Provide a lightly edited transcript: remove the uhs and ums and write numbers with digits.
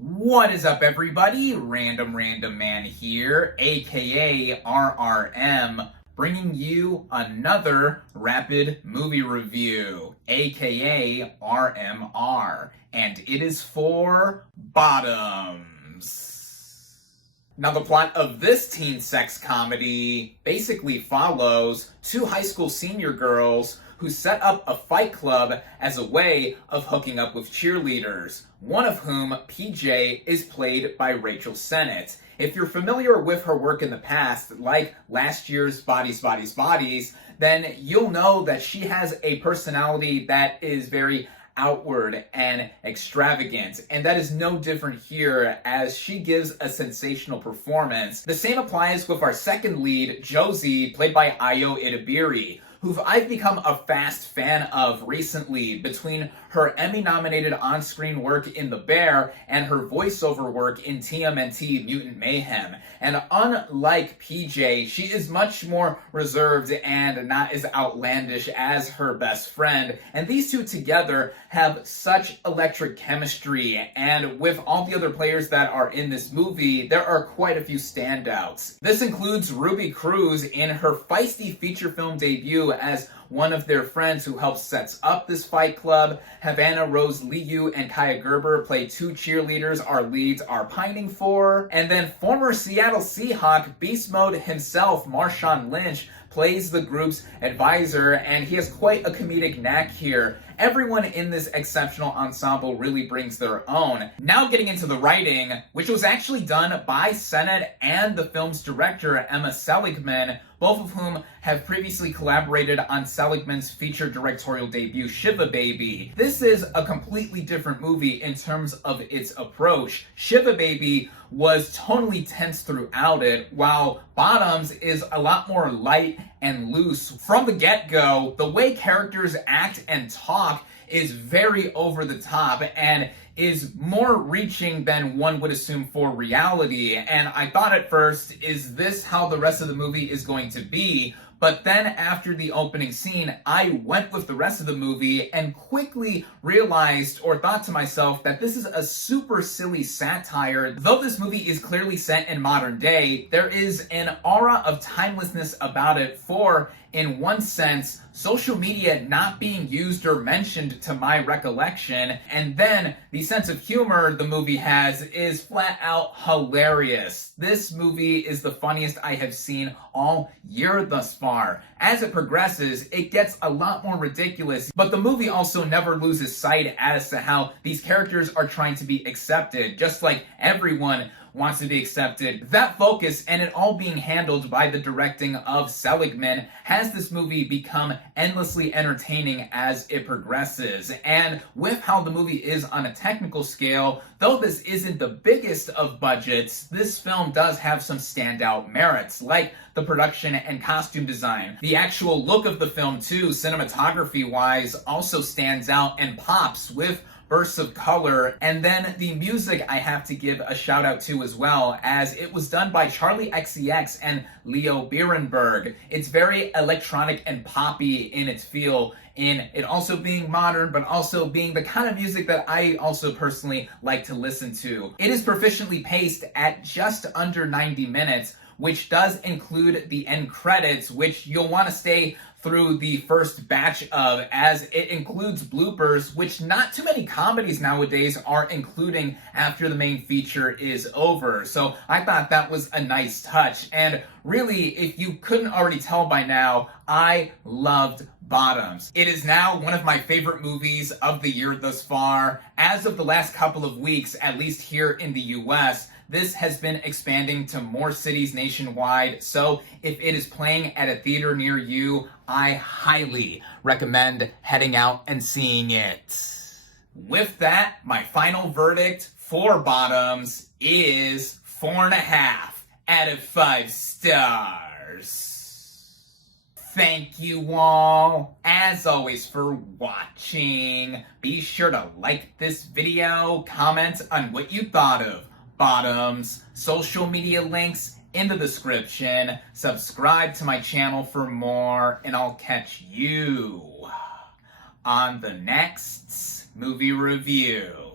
What is up, everybody? Random Random Man here, aka RRM, bringing you another rapid movie review, aka RMR, and it is for Bottoms. Now, the plot of this teen sex comedy basically follows two high school senior girls who set up a fight club as a way of hooking up with cheerleaders, one of whom, PJ, is played by Rachel Sennett. If you're familiar with her work in the past, like last year's Bodies, Bodies, Bodies, then you'll know that she has a personality that is very outward and extravagant, and that is no different here as she gives a sensational performance. The same applies with our second lead, Josie, played by Ayo Edebiri, who I've become a fast fan of recently between her Emmy-nominated on-screen work in The Bear and her voiceover work in TMNT Mutant Mayhem. And unlike PJ, she is much more reserved and not as outlandish as her best friend. And these two together have such electric chemistry, and with all the other players that are in this movie, there are quite a few standouts. This includes Ruby Cruz in her feisty feature film debut as one of their friends who helps sets up this fight club. Havana Rose Liu and Kaya Gerber play two cheerleaders our leads are pining for. And then former Seattle Seahawk Beast Mode himself, Marshawn Lynch, plays the group's advisor, and he has quite a comedic knack here. Everyone in this exceptional ensemble really brings their own. Now getting into the writing, which was actually done by Sennett and the film's director, Emma Seligman, both of whom have previously collaborated on Seligman's feature directorial debut, Shiva Baby. This is a completely different movie in terms of its approach. Shiva Baby was tonally tense throughout it, while Bottoms is a lot more light and loose. From the get-go, the way characters act and talk is very over the top and is more reaching than one would assume for reality. And I thought at first, is this how the rest of the movie is going to be? But then after the opening scene, I went with the rest of the movie and quickly realized or thought to myself that this is a super silly satire. Though this movie is clearly set in modern day, there is an aura of timelessness about it for, in one sense, social media not being used or mentioned to my recollection, and then the sense of humor the movie has is flat out hilarious. This movie is the funniest I have seen all year thus far. As it progresses, it gets a lot more ridiculous, but the movie also never loses sight as to how these characters are trying to be accepted, just like everyone wants to be accepted. That focus, and it all being handled by the directing of Seligman, has this movie become endlessly entertaining as it progresses. And with how the movie is on a technical scale, though this isn't the biggest of budgets, this film does have some standout merits, like the production and costume design. The actual look of the film, too, cinematography-wise, also stands out and pops with bursts of color. And then the music I have to give a shout out to as well, as it was done by Charlie XCX and Leo Bierenberg. It's very electronic and poppy in its feel, in it also being modern, but also being the kind of music that I also personally like to listen to. It is proficiently paced at just under 90 minutes, which does include the end credits, which you'll want to stay through the first batch of, as it includes bloopers, which not too many comedies nowadays are including after the main feature is over. So I thought that was a nice touch. And really, if you couldn't already tell by now, I loved Bottoms. It is now one of my favorite movies of the year thus far. As of the last couple of weeks, at least here in the US, this has been expanding to more cities nationwide, so if it is playing at a theater near you, I highly recommend heading out and seeing it. With that, my final verdict for Bottoms is 4.5 out of 5 stars. Thank you all, as always, for watching. Be sure to like this video, comment on what you thought of Bottoms, social media links in the description, subscribe to my channel for more, and I'll catch you on the next movie review.